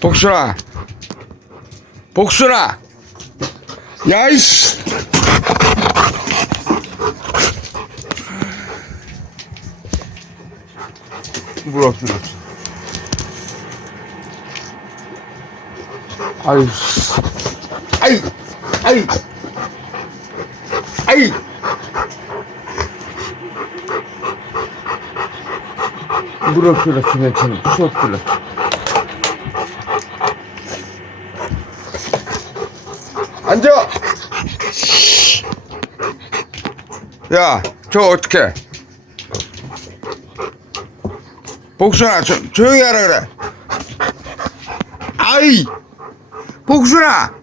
복순아. 복순아. 야이씨. 없어 아이 아이 아이 아이 물 없어 그렇지 괜찮아 수업 불렀지 앉아! 야, 저 어떡해? 복순아, 조, 조용히 하라 그래. 아이! 복순아!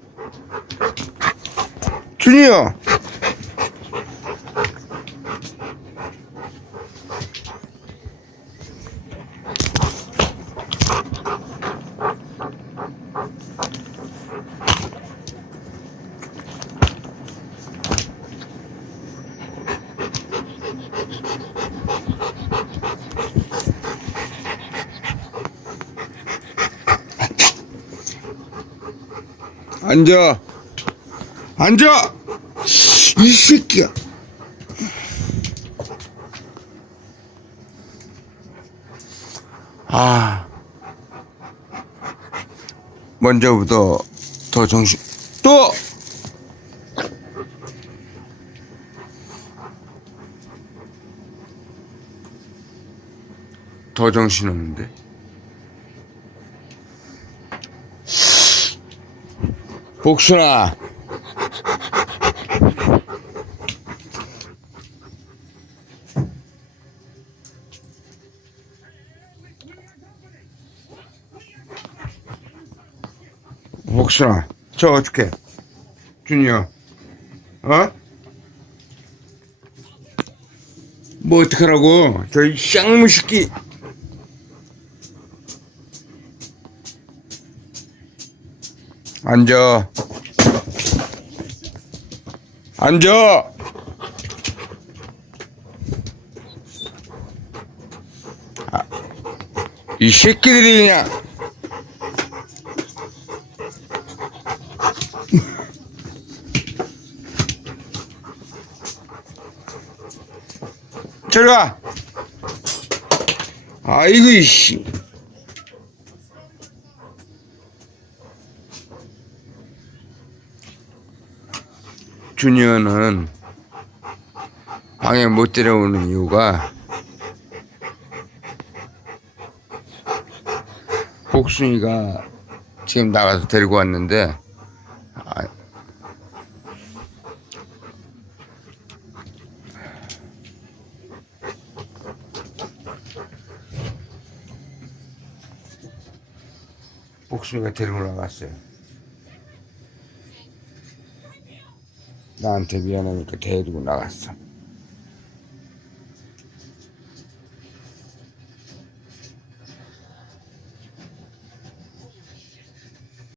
준이요! 앉아! 앉아! 이 새끼야! 아. 먼저부터 더 정신, 또! 더 정신없는데? 복순아. 복순아, 저 어떡해? 준이야, 어? 뭐 어떡하라고? 저이 쌍무 새끼. 앉아. 앉아. 아, 이 새끼들이 그냥. 저리 와. 아이고, 이씨. 주니어는 방에 못 들어오는 이유가 복순이가 지금 나가서 데리고 왔는데 아, 복순이가 데리고 나갔어요. 나한테 미안하니까 데리고 나갔어.